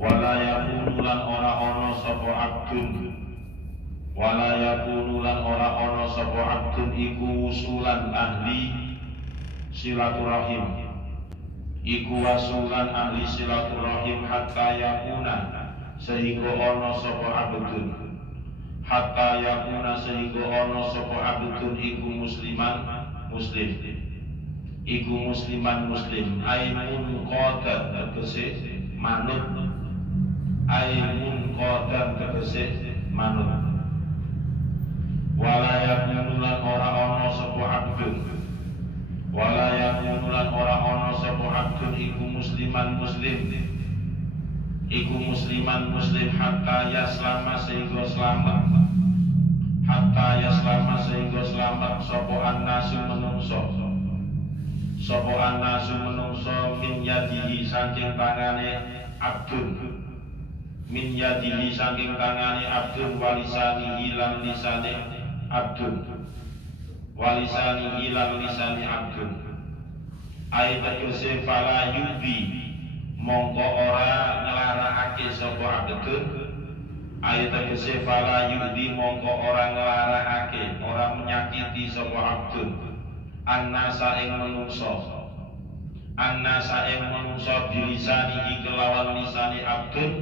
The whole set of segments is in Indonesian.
wala yakunu lan ora ana sapa abdun, wala yakunu lan ora ana sapa abdun iku wusulan ahli silaturahim, iku wasulan ahli silaturahim hatta yakuna sehingga ana sapa abdun, hatta yakuna sehingga ana sapa abdun iku musliman muslim, iku musliman muslim, aimun qadar tegese manut, aimun qadar tegese manut, wala yakunu lan ora ana sapa abdun, wala yakunu lan ora ana sapa abdun iku musliman muslim, iku musliman muslim hatta yaslama sehingga selamat, hatta yaslama sehingga selamat sapa annasu menungso, sapa annasu menungso min yadihi saking tangane abdun, min yadihi saking tangane abdun walisanihi lan lisane abdun, walisanihi lan lisane abdun, ayat tegese fala yubi mongko ora nglarakake sapa abdun, ayat tegese fala yubi mongko ora nglarakake, ora menyakiti sapa abdun, annasa ing manungsa, annasa ing manungsa bilisanihi kelawan lisane abdun,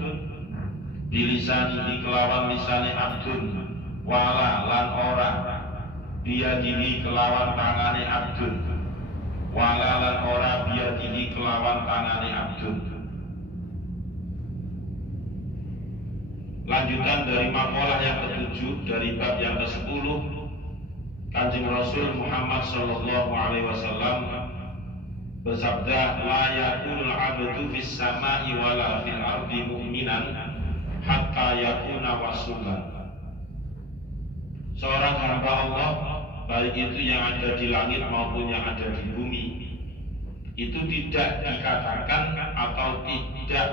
bilisanihi kelawan lisane abdun, wala lan ora biyadihi kelawan tangane abdun, wala lan ora biyadihi kelawan tangane abdun. Lanjutan dari makalah yang ke-7 dari bab yang ke-10, Kanjeng Rasul Muhammad sallallahu alaihi wasallam bersabda, la yakunul abdu fis sama'i wala fil ardi mu'minan hatta yakuna wasulan. Seorang hamba Allah, baik itu yang ada di langit maupun yang ada di bumi, itu tidak dikatakan atau tidak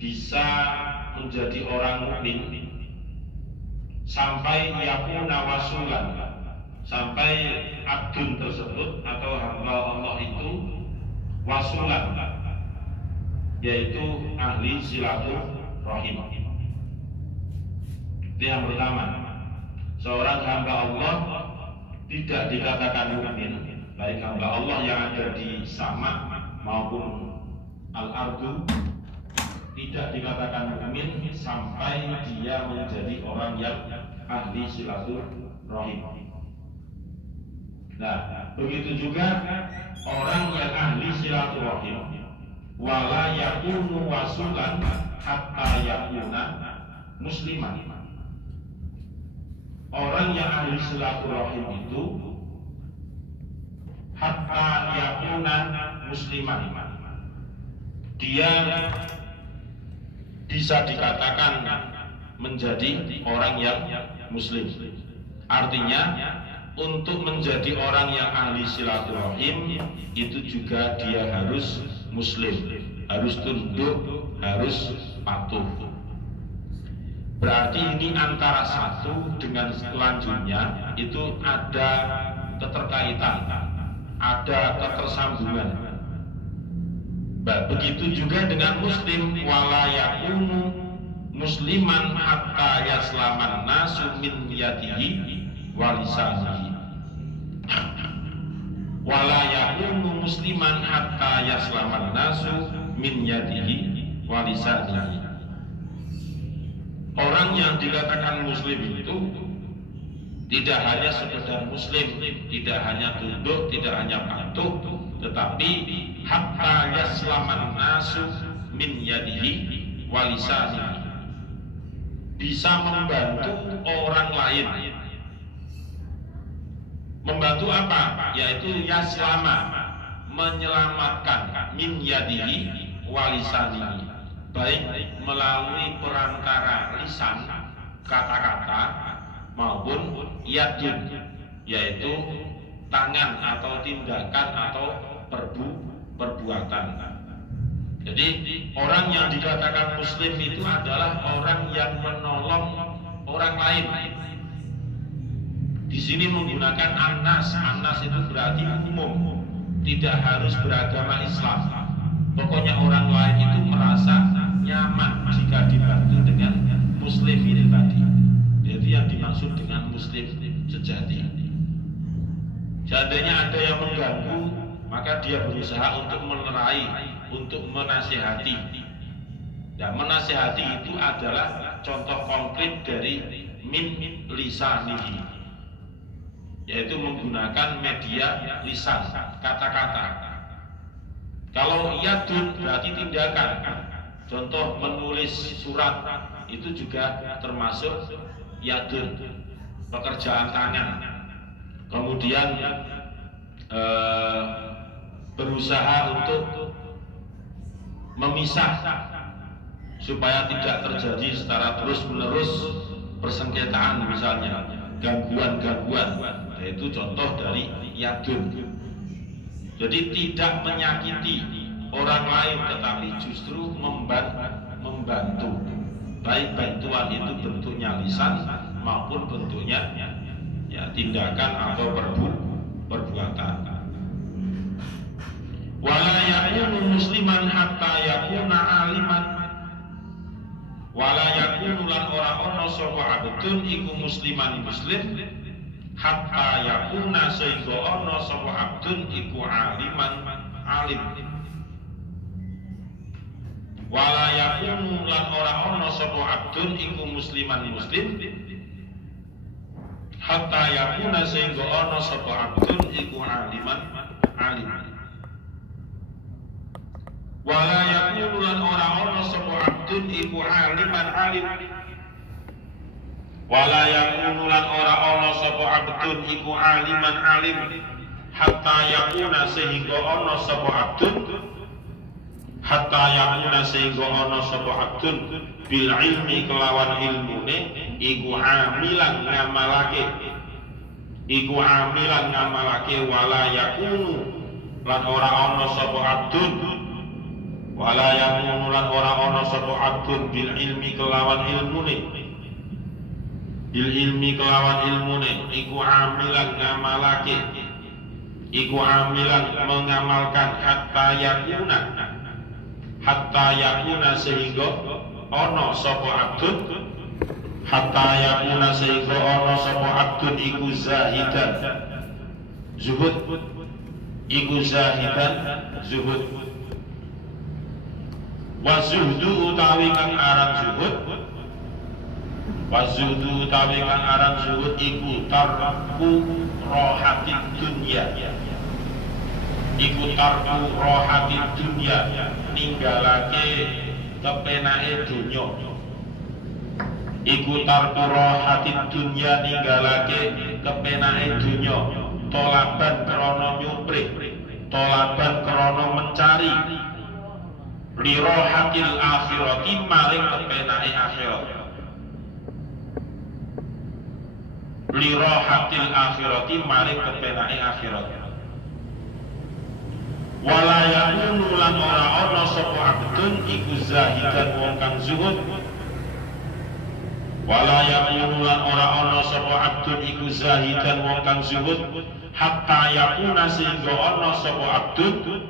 bisa menjadi orang mukmin sampai yakuna wasulan, sampai abdun tersebut atau hamba Allah itu wasulan, yaitu ahli silaturahim. Itu yang pertama. Seorang hamba Allah tidak dikatakan mukmin, baik hamba Allah yang ada di sama maupun al-ardu, tidak dikatakan mukmin sampai dia menjadi orang yang ahli silaturahim. Nah, begitu juga orang yang ahli silaturahim, wala yakunu wasulan hatta yakuna musliman. Orang yang ahli silaturahim itu hatta yakuna musliman, dia bisa dikatakan menjadi orang yang muslim. Artinya untuk menjadi orang yang ahli silaturahim itu juga dia harus muslim, harus tunduk, harus patuh. Berarti ini antara satu dengan selanjutnya itu ada keterkaitan, ada ketersambungan. Begitu juga dengan muslim, wala yakunu musliman hatta yaslaman nasu min yadihi wa lisanihi, wala yakunu musliman hatta yaslaman nasu min yadihi wa lisanihi. Orang yang dikatakan muslim itu tidak hanya sekedar muslim, tidak hanya tunduk, tidak hanya patuh, tetapi hatta yaslaman nasu min yadihi wa lisanihi, bisa membantu orang lain. Membantu apa? Yaitu yaslama, menyelamatkan, min yadihi wa lisanihi, baik melalui perantara lisan, kata-kata, maupun yadun, yaitu tangan atau tindakan atau perbuatan. Jadi orang yang dikatakan muslim itu adalah orang yang menolong orang lain. Di sini menggunakan annas. Annas itu berarti umum, tidak harus beragama Islam. Pokoknya orang lain itu merasa nyaman dimaksud dengan muslim sejati. Seandainya ada yang mengganggu, maka dia berusaha untuk melerai, untuk menasihati. Dan menasihati itu adalah contoh konkret dari min lisanihi, yaitu menggunakan media lisan, kata-kata. Kalau yadun berarti tindakan. Contoh menulis surat itu juga termasuk yadun, pekerjaan tangan. Kemudian berusaha untuk memisah supaya tidak terjadi secara terus-menerus persengketaan, misalnya gangguan-gangguan. Itu contoh dari yadun. Jadi tidak menyakiti orang lain, tetapi justru membantu. Baik bantuan itu bentuknya lisan maupun bentuknya ya tindakan atau perbuatan. Wala yakunu musliman hatta yakuna aliman. Wala yakunu lan ora ana sapa abdun iku musliman muslim hatta yakuna sehingga ana sapa abdun iku aliman alim. Wala yakunu lan ora ana sapa abdun iku musliman muslim hatta yakuna sehingga ana sapa abdun iku aliman alim. Wala yakunu lan ora ana sapa abdun iku aliman alim. Wala yakunu lan ora ana sapa abdun iku aliman alim hatta yakuna sehingga ana sapa abdun hatta yakuna sehingga ana sapa abdun bil ilmi kelawan ilmune iku amilan ngamalake wala yakunu lan ora ana sapa abdun wala yakunu lan ora ana sapa abdun bil ilmi kelawan ilmune bil ilmi kelawan ilmune iku amilan ngamalake iku amilan mengamalkan hatta yakuna sehingga ana sapa abdun hatta yakuna sehingga ana sapa abdun iku zahidan zuhud wa zuhdu utawi kang aran zuhud wazudu utawi kang aran zuhud iku tarku rohatid dunya ninggalake kepenake dunya iku tarku rohatid dunya ninggalake kepenake dunya tolaban krana nyuprik tolaban krana mencari lirohatil akhirati maring kepenake akhirat lirohatil akhirati maring kepenake akhirat. Wala yakunu lan ora ana sapa abdun iku zahidan wong kang zuhud. Wala yakunu lan ora ana sapa abdun iku zahidan wong kang zuhud hatta yakuna sehingga ana sapa abdun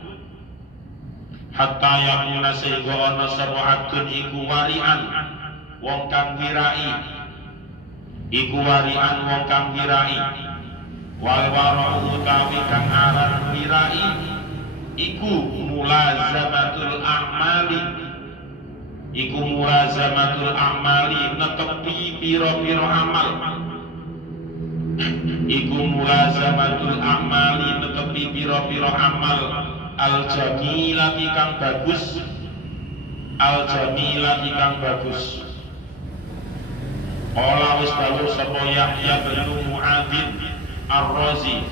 hatta yakuna sehingga ana sapa abdun iku warian wong kang wirai iku warian wong kang wirai wal wara'u utawi kang aran wirai iku mulazamatul a'mali netepi pira-pira amal iku mulazamatul a'mali netepi pira-pira amal al-jamilati kang bagus Ola wis dawuh sapa Yahya bin Mu'adz Ar-Razi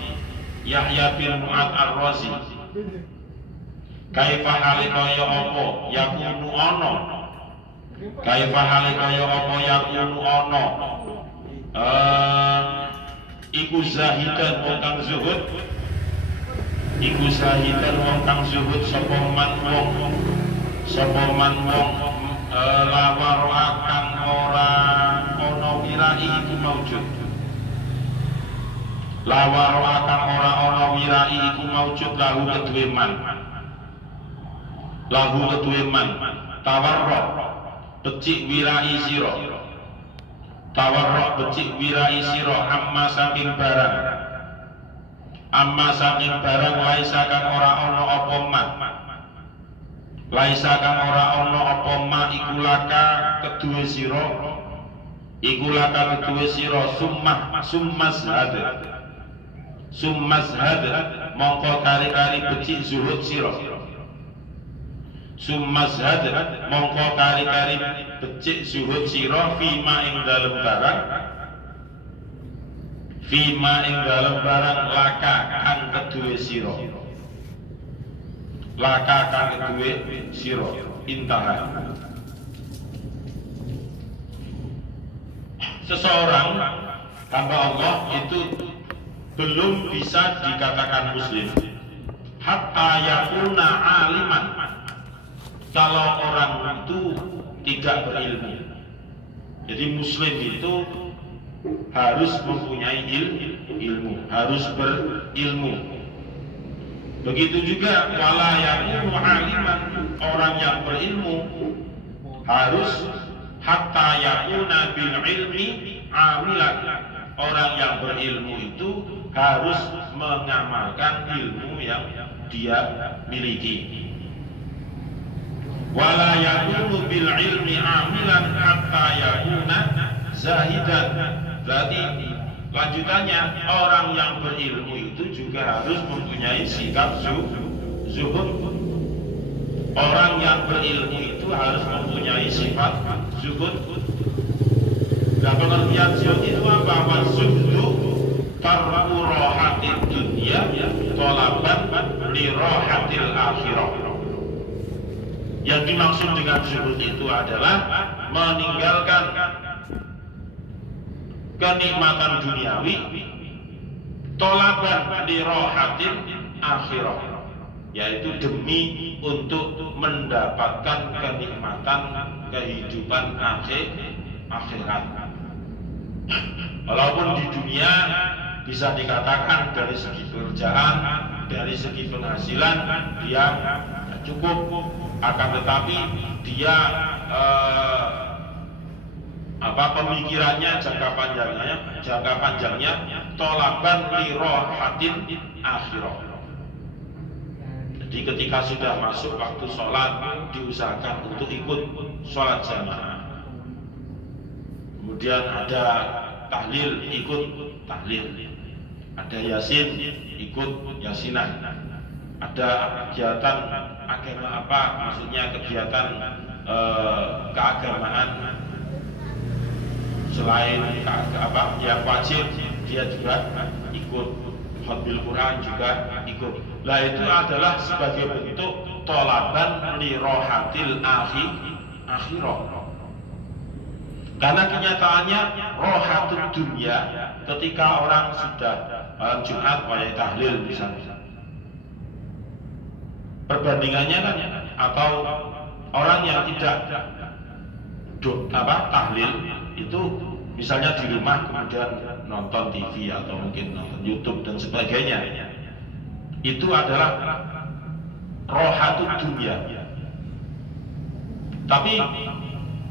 Yahya bin Mu'adz Ar-Razi kaifa hale kaya apa yakunu ana kaifa hale kaya apa yakunu ana iku zahidan wong kang zuhud sapa man wong lawaro akan ora ana wirai iku maujud lawaro akan ora ana wirai iku maujud lahu kedue man tawarro becik wirai sira tawarruk becik wirai sira amma saking barang laisa kang ora ana apa ma laisa kang ora ana apa ma iku laka keduwe sira summazhad mongko kari-kari becik zuhud sira summazhad mongko kari-kari becik zuhud sira fima ing dalem barang laka kang keduwe sira intaha. Seseorang hamba Allah itu belum bisa dikatakan muslim hatta yakuna aliman, kalau orang itu tidak berilmu. Jadi muslim itu harus mempunyai ilmu, harus berilmu. Begitu juga wala yakunu aliman, orang yang berilmu harus hatta yakuna bil ilmi amilan, orang yang berilmu itu harus mengamalkan ilmu yang dia miliki. Wala yakunu bil ilmi amilan hatta yakuna zahidan. Berarti lanjutannya orang yang berilmu itu juga harus mempunyai sikap zuhud. Orang yang berilmu itu harus mempunyai sifat zuhud. Dan pengertian zuhud itu apa? Zuhdu tarku rohatil dunia tolaban li rohatil akhirah. Yang dimaksud dengan zuhud itu adalah meninggalkan kenikmatan duniawi tolaban li rohatil akhirah, yaitu demi untuk mendapatkan kenikmatan kehidupan akhirat. Walaupun di dunia bisa dikatakan dari segi pekerjaan, dari segi penghasilan dia cukup, akan tetapi dia pemikirannya jangka panjangnya tolaban li rohatin akhirah. Jadi ketika sudah masuk waktu sholat, diusahakan untuk ikut sholat jamaah. Kemudian ada tahlil, ikut tahlil. Ada yasin, ikut yasinan. Ada kegiatan agama apa? Maksudnya kegiatan keagamaan selain yang wajib, dia juga ikut. Khatmil Quran juga ikut. Lah itu adalah sebagai bentuk tolaban li rohatil akhirah. Karena kenyataannya rohatul dunia, ketika orang sudah malam Jumat mulai tahlil misalnya, perbandingannya kan, atau orang yang tidak tahlil itu misalnya di rumah kemudian nonton TV atau mungkin nonton YouTube dan sebagainya, itu adalah rohatul dunia. Tapi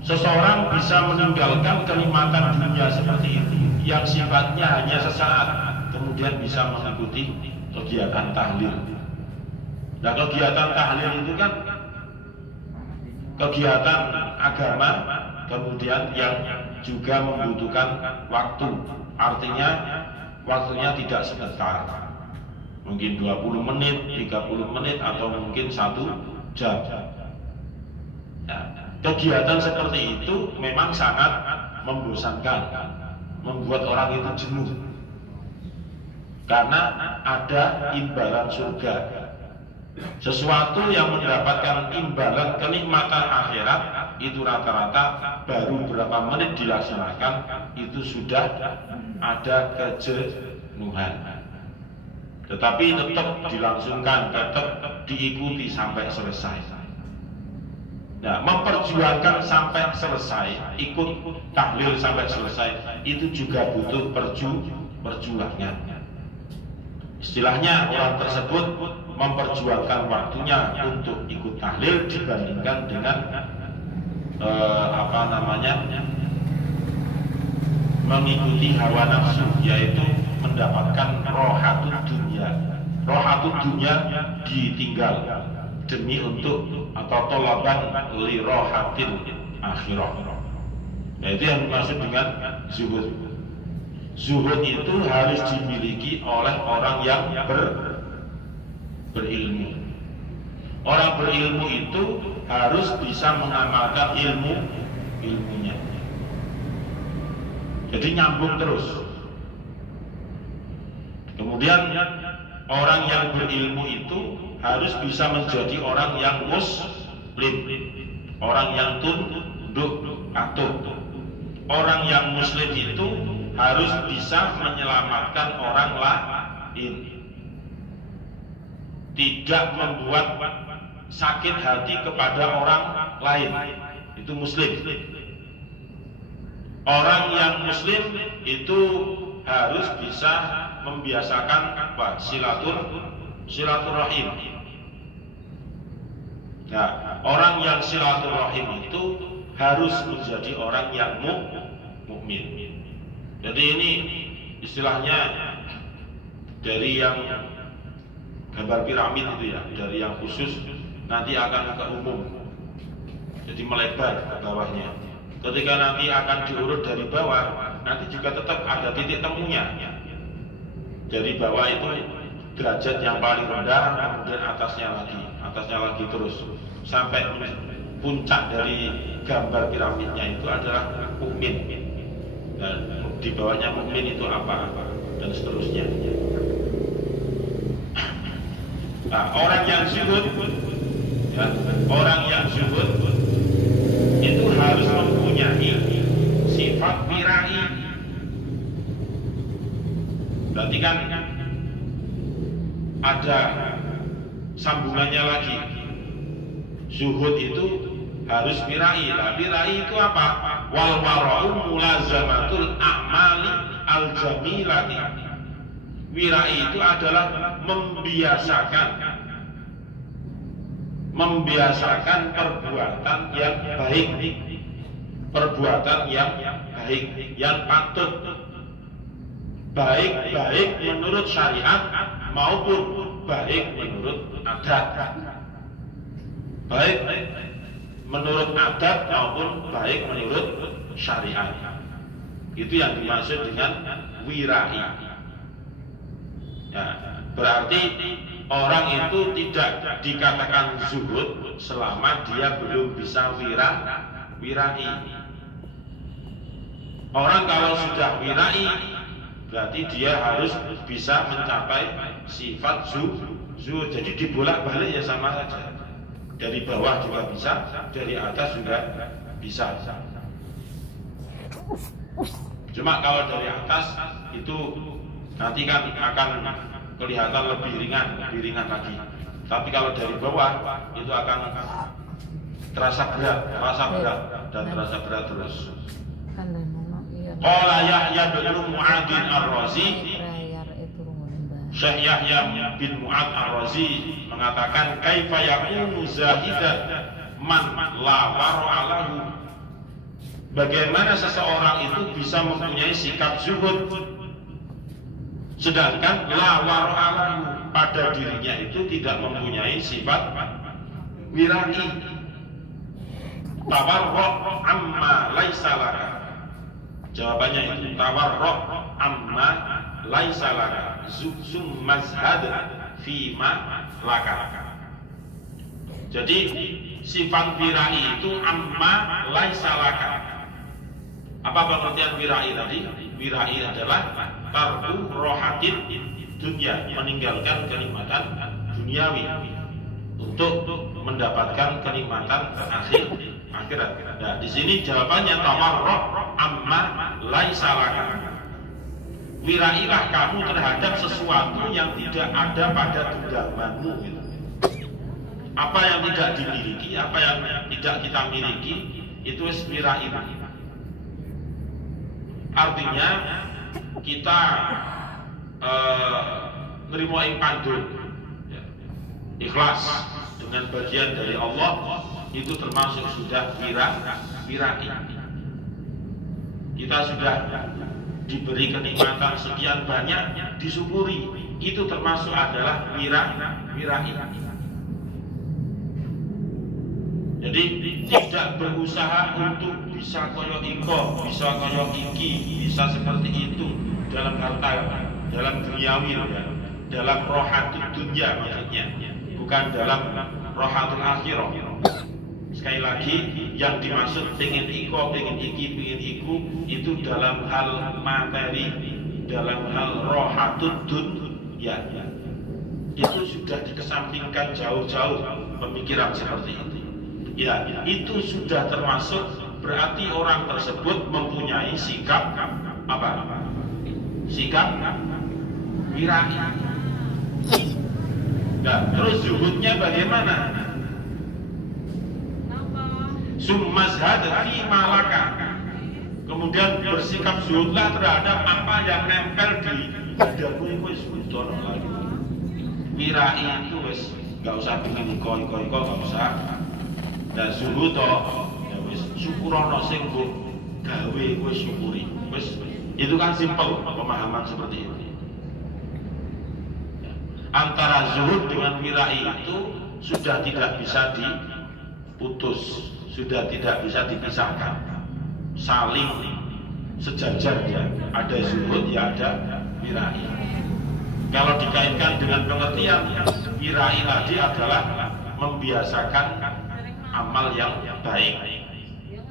seseorang bisa meninggalkan kenikmatan dunia seperti itu yang sifatnya hanya sesaat, kemudian bisa mengikuti kegiatan tahlil. Nah, kegiatan tahlil itu kan kegiatan agama, kemudian yang juga membutuhkan waktu. Artinya waktunya tidak sebentar, mungkin 20 menit, 30 menit, atau mungkin 1 jam. Nah, kegiatan seperti itu memang sangat membosankan, membuat orang itu jenuh, karena ada imbalan surga. Sesuatu yang mendapatkan imbalan kenikmatan akhirat itu rata-rata baru berapa menit dilaksanakan itu sudah ada kejenuhan. Tetapi tetap dilangsungkan, tetap diikuti sampai selesai. Nah, memperjuangkan sampai selesai, ikut tahlil sampai selesai, itu juga butuh perjuangan. Istilahnya orang tersebut memperjuangkan waktunya untuk ikut tahlil dibandingkan dengan mengikuti hawa nafsu, yaitu mendapatkan rohatul dunia. Rohatul dunia ditinggal demi untuk atau tolaban li rohatil akhirah. Nah, itu yang dimaksud dengan zuhud. Zuhud itu harus dimiliki oleh orang yang berilmu. Orang berilmu itu harus bisa mengamalkan ilmunya. Jadi nyambung terus. Kemudian orang yang berilmu itu harus bisa menjadi orang yang muslim, orang yang tunduk patuh. Orang yang muslim itu harus bisa menyelamatkan orang lain, tidak membuat sakit hati kepada orang lain. Itu muslim. Orang yang muslim itu harus bisa membiasakan apa? Silaturahim. Nah, orang yang silaturahim itu harus menjadi orang yang mukmin. Jadi ini istilahnya dari yang gambar piramid itu ya, dari yang khusus nanti akan ke umum. Jadi melebar ke bawahnya. Ketika nanti akan diurut dari bawah, nanti juga tetap ada titik temunya. Dari bawah itu derajat yang paling rendah, kemudian atasnya lagi terus sampai puncak dari gambar piramidnya itu adalah mukmin. Dan di bawahnya mukmin itu apa dan seterusnya. Nah, orang yang zuhud, ya, orang yang zuhud itu harus mempunyai sifat wirai. Berarti kan ada sambungannya lagi. Zuhud itu harus wirai. Nah, wirai itu apa? Wal wara'u mulazamatul a'mali al-jamilati. Wirai itu adalah membiasakan perbuatan yang baik, perbuatan yang baik, yang patut, baik menurut syariat maupun baik menurut adat, baik menurut adat maupun baik menurut syariat. Itu yang dimaksud dengan wirai. Ya, berarti orang itu tidak dikatakan zuhud selama dia belum bisa wirai. Orang kalau sudah wirai, berarti dia harus bisa mencapai sifat zuhud. Jadi dibolak-balik ya sama saja. Dari bawah juga bisa, dari atas juga bisa. Cuma kalau dari atas itu nanti kan akan kelihatan lebih ringan lagi. Tapi kalau dari bawah itu akan terasa berat dan terasa berat terus. Qala Yahya bin Mu'adin Ar-Razi, Syekh Yahya bin Mu'ad Ar-Razi mengatakan, kaifa yakunu zahidan man la wara'alahu. Bagaimana seseorang itu bisa mempunyai sikap zuhud sedangkan la wara'alahu, pada dirinya itu tidak mempunyai sifat wirai. Tawarru' amma laisa laka. Jawabannya itu tawarru' amma laisa laka mazhad fima laka. Jadi sifat wirai itu amma laisa laka. Apa pengertian wirai tadi? Wirai adalah tarku rohatin dunia, meninggalkan kenikmatan duniawi untuk mendapatkan kenikmatan akhirat. Nah, di sini jawabannya tawarru' amma laisa laka. Wirailah kamu terhadap sesuatu yang tidak ada pada genggamanmu. Gitu. Apa yang tidak dimiliki, apa yang tidak kita miliki, itu wirai. Artinya kita nerimo ing pandun, ikhlas dengan bagian dari Allah, itu termasuk sudah wirai. kita sudah diberi kenikmatan sekian banyak, disyukuri. Itu termasuk adalah wirai. Jadi tidak berusaha untuk bisa koyo iko, bisa koyo iki, bisa seperti itu dalam harta, dalam duniawi ya, dalam rohatul dunya maksudnya, bukan dalam rohatul akhirah. Sekali lagi yang dimaksud pengen iko, pengen iki, pengen iku itu dalam hal materi, dalam hal rohatul dunya. Itu sudah dikesampingkan jauh-jauh pemikiran seperti itu. Ya, itu sudah termasuk berarti orang tersebut mempunyai sikap apa? Sikap wirai. Nah, terus zuhudnya bagaimana? Summazhad fi malaka. Kemudian bersikap zuhudlah terhadap apa yang nempel di dadamu itu wis udono lagi. Wirai itu wis enggak usah bikin iko enggak usah. Dan zuhud ya wis syukurono sing mbok gawe wis syukuri. Wis itu kan simpel pemahaman seperti itu. Antara zuhud dengan wirai itu sudah tidak bisa diputus, sudah tidak bisa dipisahkan. Saling sejajar ya. Ada zuhud ya ada wirai. Kalau dikaitkan dengan pengertian wirai tadi adalah membiasakan amal yang baik,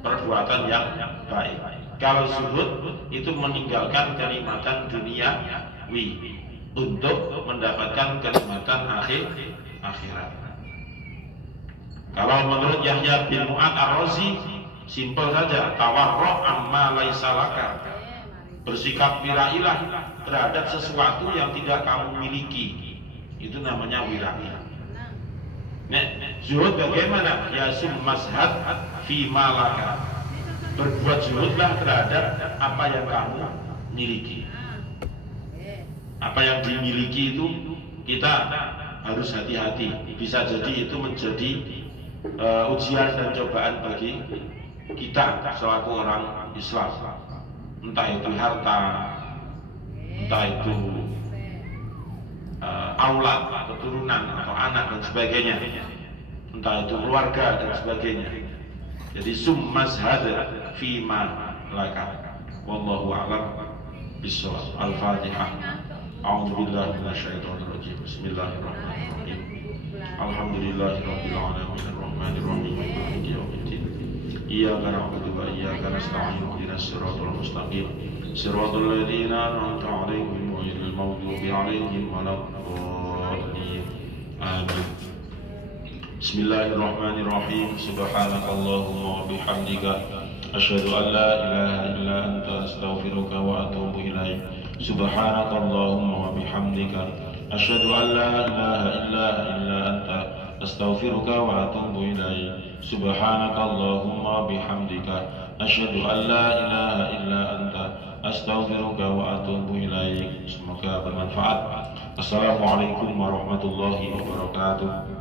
perbuatan yang baik. Kalau zuhud itu meninggalkan kenikmatan duniawi untuk mendapatkan kenikmatan akhirat. Kalau menurut Yahya bin Mu'ad Ar-Razi, simpel saja, tawarru' amma laisa laka. Bersikap wirailah terhadap sesuatu yang tidak kamu miliki. Itu namanya wirai. Nah, zuhud bagaimana? Ya summazhad fi malaka. Berbuat zuhudlah terhadap apa yang kamu miliki. Apa yang dimiliki itu kita harus hati-hati. Bisa jadi itu menjadi ujian dan cobaan bagi kita selaku orang Islam. Entah itu harta, entah itu aulad, keturunan atau anak dan sebagainya, entah itu keluarga dan sebagainya. Jadi summazhad fi ma laka. Wallahu a'lam bishawab. Al-Fatihah. A'udzubillahi minasyaitonir rajim. Bismillahirrahmanirrahim. Alhamdulillahirabbil alamin arrahmanir rahim maliki yaumiddin. Iyyaka na'budu wa iyyaka nasta'in. Ihdinas siratal mustaqim. Siratal ladzina an'amta 'alaihim ghairil maghdubi 'alaihim waladdallin. Amin. Bismillahirrahmanirrahim. Subhanakallahumma wa bihamdika asyhadu an la ilaha illa anta astaghfiruka wa atubu ilaik. Subhanakallahumma wa bihamdika asyhadu an la ilaha illa anta astaghfiruka wa atubu ilaik. Subhanakallahumma wa bihamdika asyhadu an la ilaha illa anta astaghfiruka wa atubu ilaik. Semoga bermanfaat. Assalamualaikum warahmatullahi wabarakatuh.